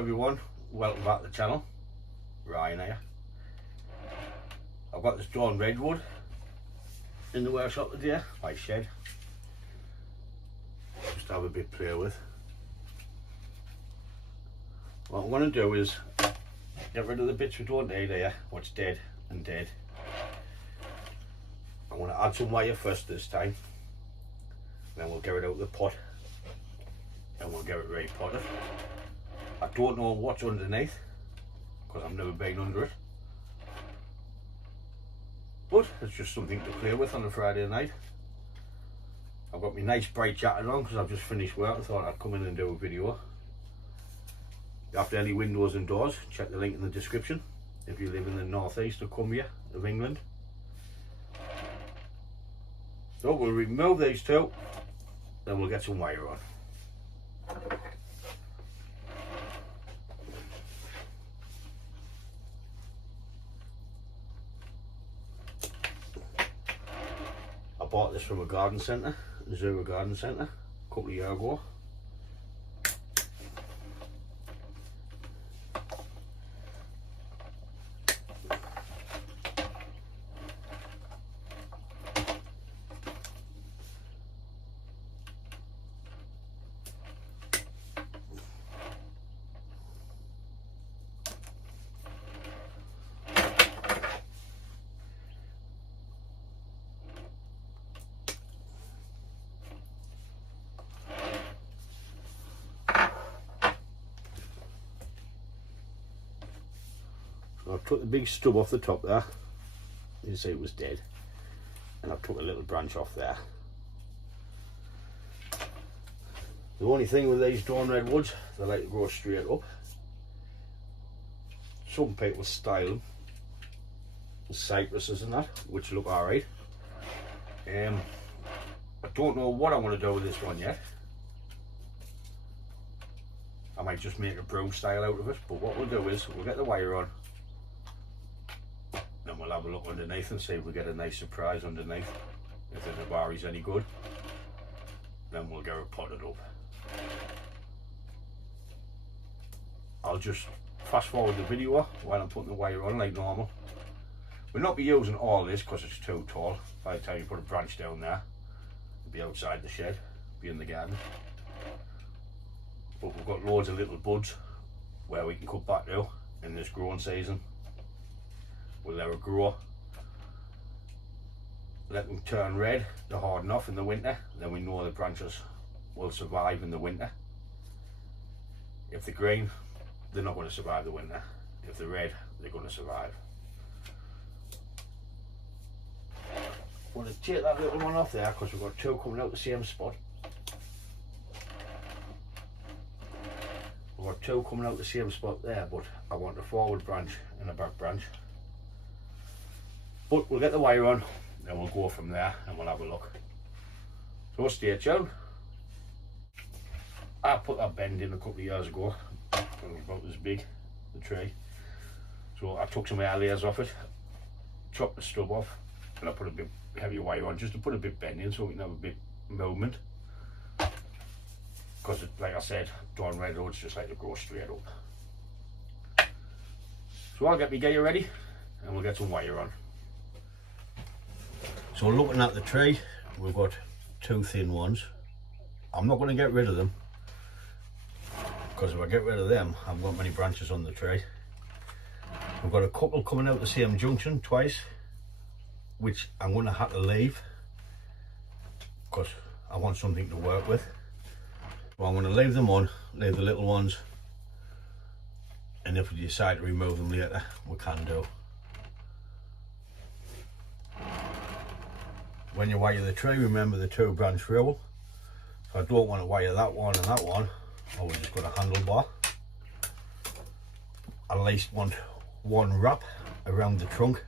everyone, welcome back to the channel. Ryan here. I've got this drawn redwood in the workshop today, my shed. Just to have a bit to play with. What I'm going to do is get rid of the bits we don't need here, what's dead and dead. I'm going to add some wire first this time, then we'll get it out of the pot and we'll get it repotted. I don't know what's underneath because I've never been under it, but it's just something to play with on a Friday night. I've got my nice bright jacket on because I've just finished work. I thought I'd come in and do a video. After any windows and doors, check the link in the description if you live in the northeast of Cumbria of England. So we'll remove these two, then we'll get some wire on. I bought this from a garden centre, Zero Garden Centre, a couple of years ago. I've took the big stub off the top there, you see it was dead, and I've took a little branch off there. The only thing with these drawn redwoods, they like to grow straight up. Some people style them as cypresses and that, which look alright. I don't know what I'm going to do with this one yet. I might just make a broom style out of it, but what we'll do is we'll get the wire on, then we'll have a look underneath and see if we get a nice surprise underneath. If the Nabari's any good, then we'll get it potted up. I'll just fast forward the video while I'm putting the wire on like normal. We'll not be using all this because it's too tall. By the time you put a branch down there, it'll be outside the shed, be in the garden. But we've got loads of little buds where we can cut back to in this growing season. We'll let it grow, let them turn red to harden off in the winter, then we know the branches will survive in the winter. If they're green, they're not going to survive the winter. If they're red, they're going to survive. I'm going to take that little one off there because we've got two coming out the same spot. We've got two coming out the same spot there, but I want a forward branch and a back branch. But we'll get the wire on, then we'll go from there and we'll have a look. So stay tuned. I put that bend in a couple of years ago. It was about this big, the tree. So I took some air layers off it, chopped the stub off, and I put a bit heavy wire on just to put a bit bend in so we can have a bit movement. Because like I said, drawn redwoods just like to grow straight up. So I'll get my gear ready and we'll get some wire on. So looking at the tree, we've got two thin ones. I'm not going to get rid of them because if I get rid of them, I haven't got many branches on the tree. We've got a couple coming out the same junction twice, which I'm going to have to leave because I want something to work with. So I'm going to leave them on, leave the little ones, and if we decide to remove them later, we can do. When you wire the tree, remember the two branch rule. If I don't want to wire that one and that one, I will just got a handlebar. I at least want one wrap around the trunk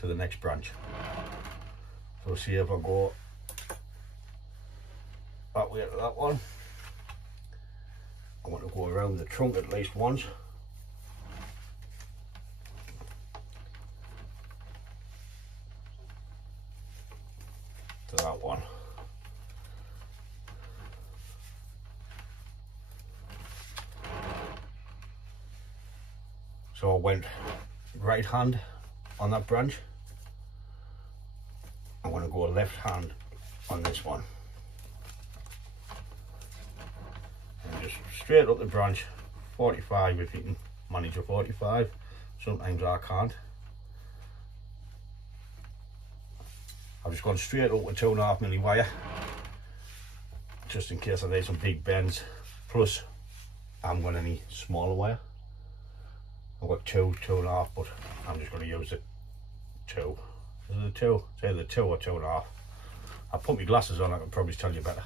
to the next branch. So see if I go that way to that one, I want to go around the trunk at least once. To that one. So I went right hand on that branch. I'm going to go left hand on this one. And just straight up the branch, 45 if you can manage a 45. Sometimes I can't. I've just gone straight up with 2.5 mm wire, just in case I need some big bends. Plus, I haven't got any smaller wire. I've got 2.5, but I'm just going to use the 2. Is it the 2? It's either 2 or 2.5. I put my glasses on, I can probably tell you better.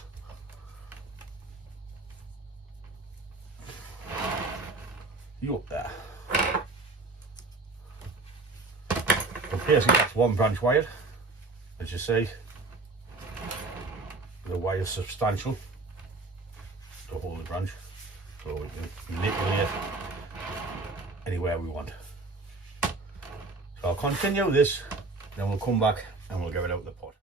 You up there. But basically that's one branch wired. As you see, the wire's substantial to hold the branch, so we can manipulate anywhere we want. So I'll continue this, then we'll come back and we'll get it out of the pot.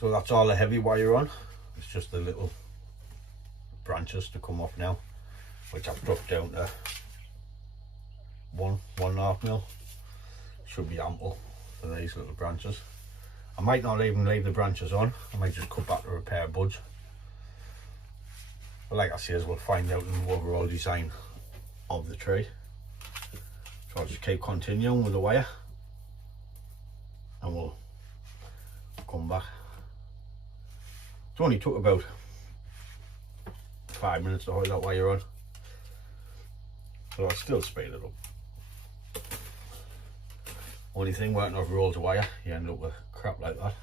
So that's all the heavy wire on. It's just the little branches to come off now, which I've dropped down to 1.5 mm. Should be ample for these little branches. I might not even leave the branches on. I might just cut back to a pair of buds. But like I say, we'll find out in the overall design of the tree. So I'll just keep continuing with the wire and we'll come back. It only took about 5 minutes to hold that wire on, so I'll still speed it up. Only thing, working off rolls of wire, you end up with crap like that.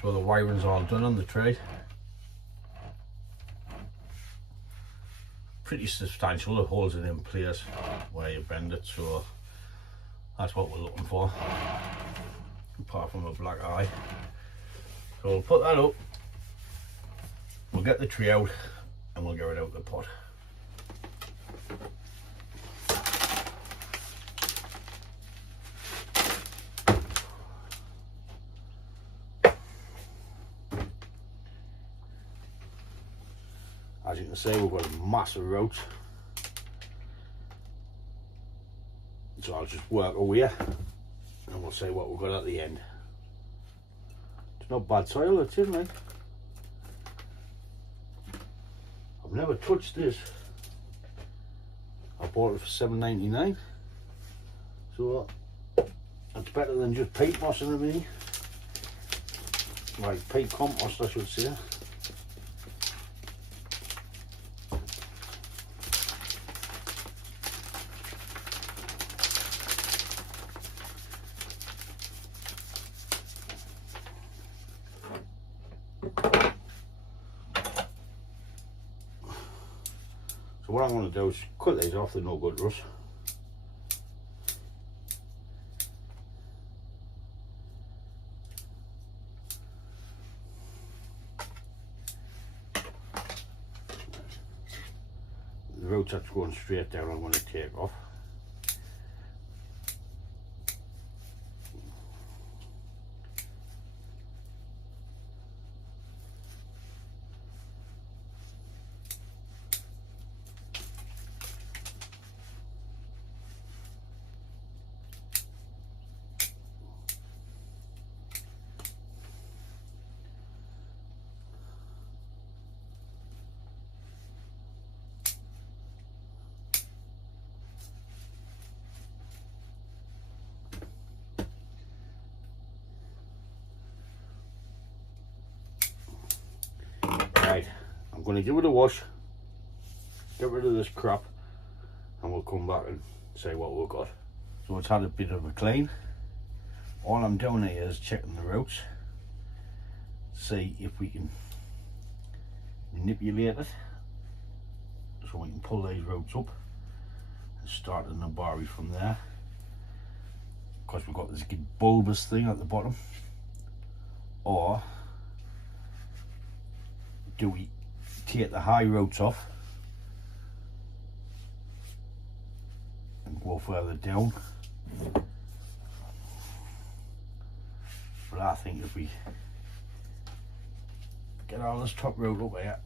So the wiring's all done on the tree. Pretty substantial, it holds it in place where you bend it, so that's what we're looking for, apart from a black eye. So we'll put that up, we'll get the tree out and we'll get it out of the pot. As you can see, we've got a massive roach, so I'll just work away and we'll see what we've got at the end. It's not bad soil, it's in, like. I've never touched this. I bought it for $7.99, so it's better than just peat moss and everything. Like peat compost, I should say. So what I'm going to do is cut these off, they're no good to us. roots that's going straight down I'm going to take off. Right, I'm going to give it a wash, get rid of this crap, and we'll come back and say what we've got. So it's had a bit of a clean. All I'm doing here is checking the roots, see if we can manipulate it so we can pull these roots up and start the nabari from there. Of course we've got this big bulbous thing at the bottom. Or do we take the high roots off and go further down? But I think if we get all this top root up here,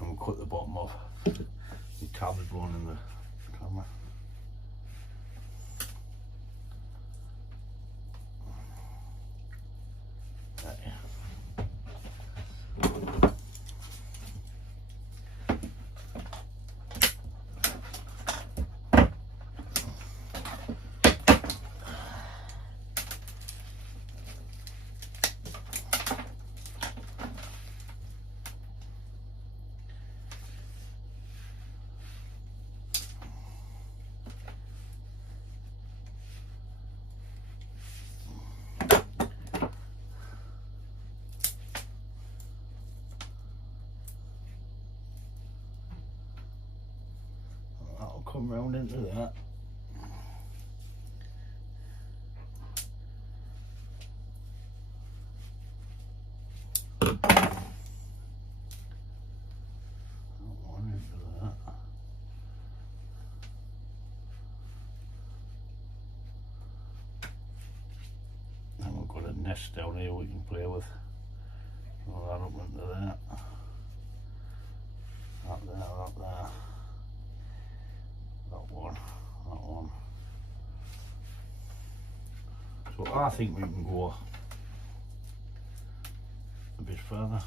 and we'll cut the bottom off. The tablet going in the camera. Come round into that. One into that. And we've got a nest down here we can play with. Roll that up into that. That there, that there. That one, that one. So I think we can go a bit further.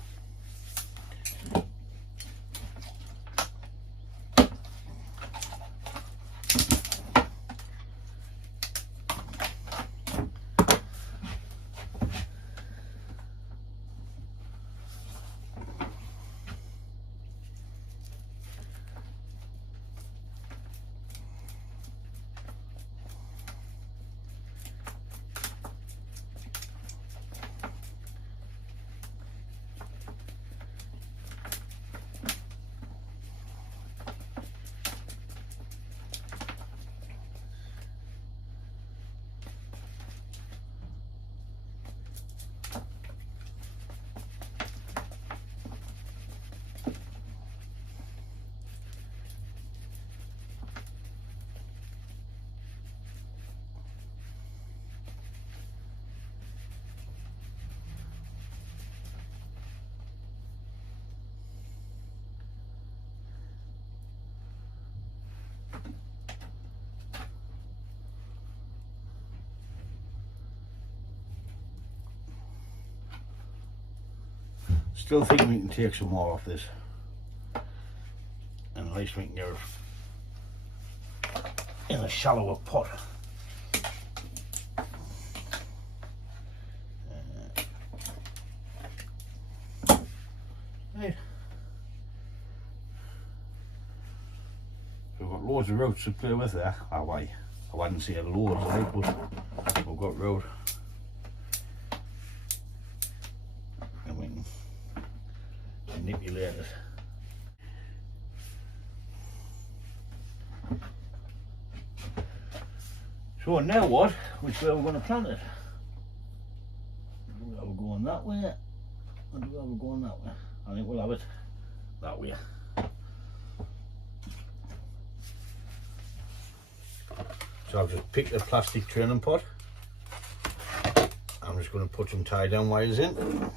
Still think we can take some more off this, and at least we can get it in a shallower pot. Right. We've got loads of roots to play with there. Oh, I wouldn't say loads, right, but we've got root. And we can manipulate it. So now what? Which way are we going to plant it? We'll go on going that way, or do we have it going that way? I think we'll have it that way. So I've just picked a plastic training pot. I'm just going to put some tie down wires in.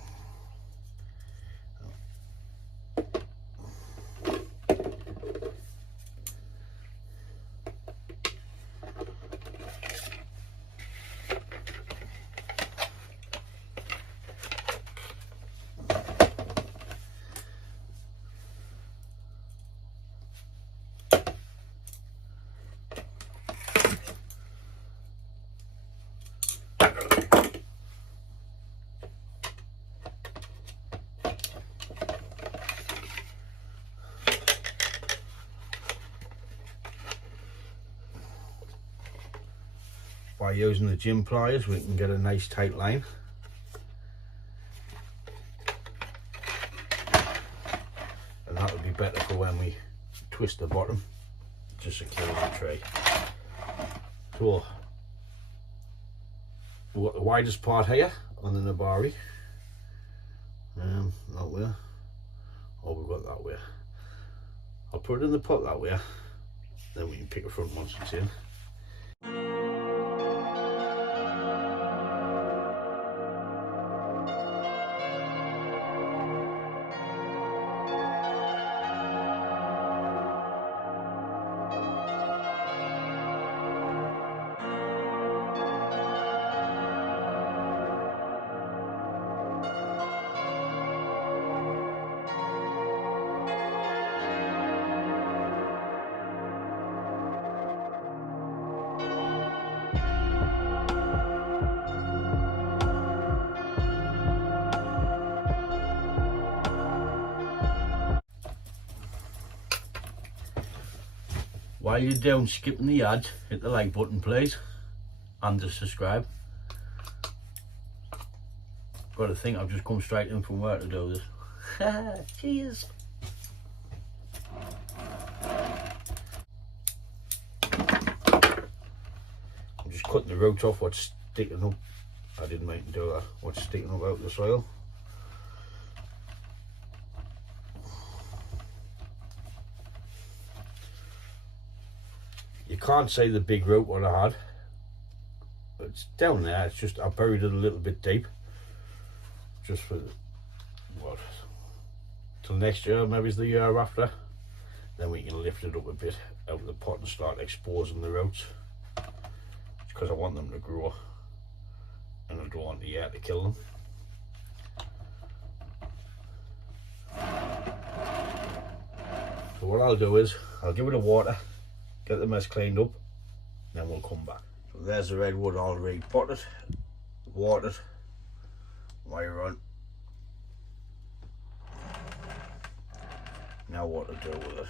By using the gym pliers we can get a nice tight line. And that would be better for when we twist the bottom to secure the tray. So we've got the widest part here on the Nabari. That way. Or we've got that way. I'll put it in the pot that way, then we can pick it from once it's in. While you're down skipping the ads, hit the like button please, and the subscribe. Got to think I've just come straight in from work to do this. Cheers. I'm just cutting the roots off what's sticking up. I didn't mean to do that. What's sticking up out of the soil. You can't see the big root what I had. It's down there, it's just I buried it a little bit deep. Just for what? Till next year, maybe it's the year after. Then we can lift it up a bit out of the pot and start exposing the roots. It's because I want them to grow and I don't want the air to kill them. So what I'll do is I'll give it a water, get the mess cleaned up, then we'll come back. So there's the redwood all repotted, watered, wire on. Now what to do with it.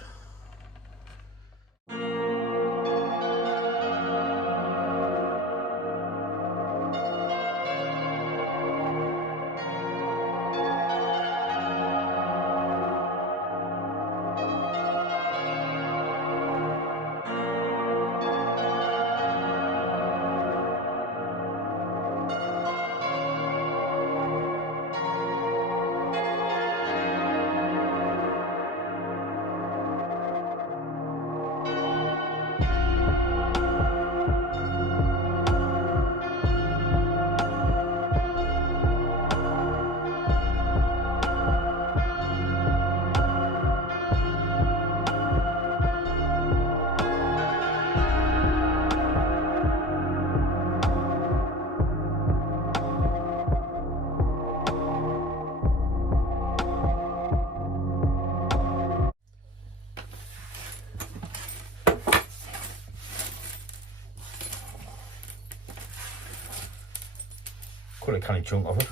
Quite a canny chunk of it,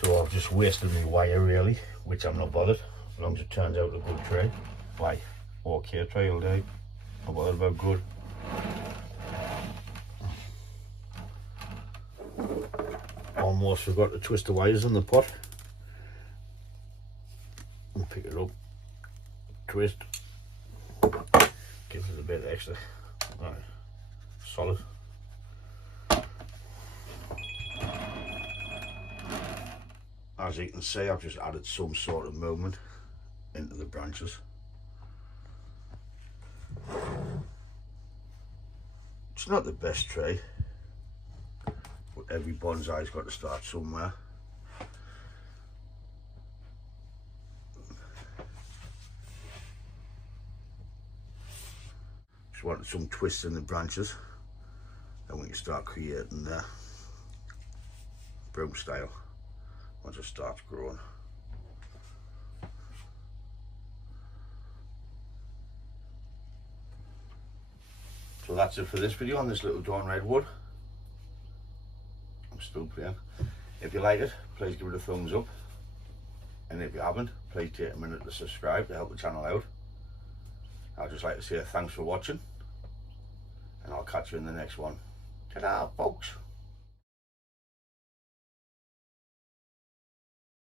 so I've just wasted my wire really, which I'm not bothered as long as it turns out a good tray. Why, okay tray all day, not bothered about good. Almost forgot to twist the wires in the pot and pick it up, twist, gives it a bit extra. Right, solid. as you can see, I've just added some sort of movement into the branches. It's not the best tree, but every bonsai's got to start somewhere. Just wanted some twists in the branches, and we can start creating the broom style once it starts growing. So that's it for this video on this little dawn redwood. I'm still playing. If you like it, please give it a thumbs up, and if you haven't, please take a minute to subscribe to help the channel out. I'd just like to say thanks for watching, and I'll catch you in the next one. Ta-da, folks.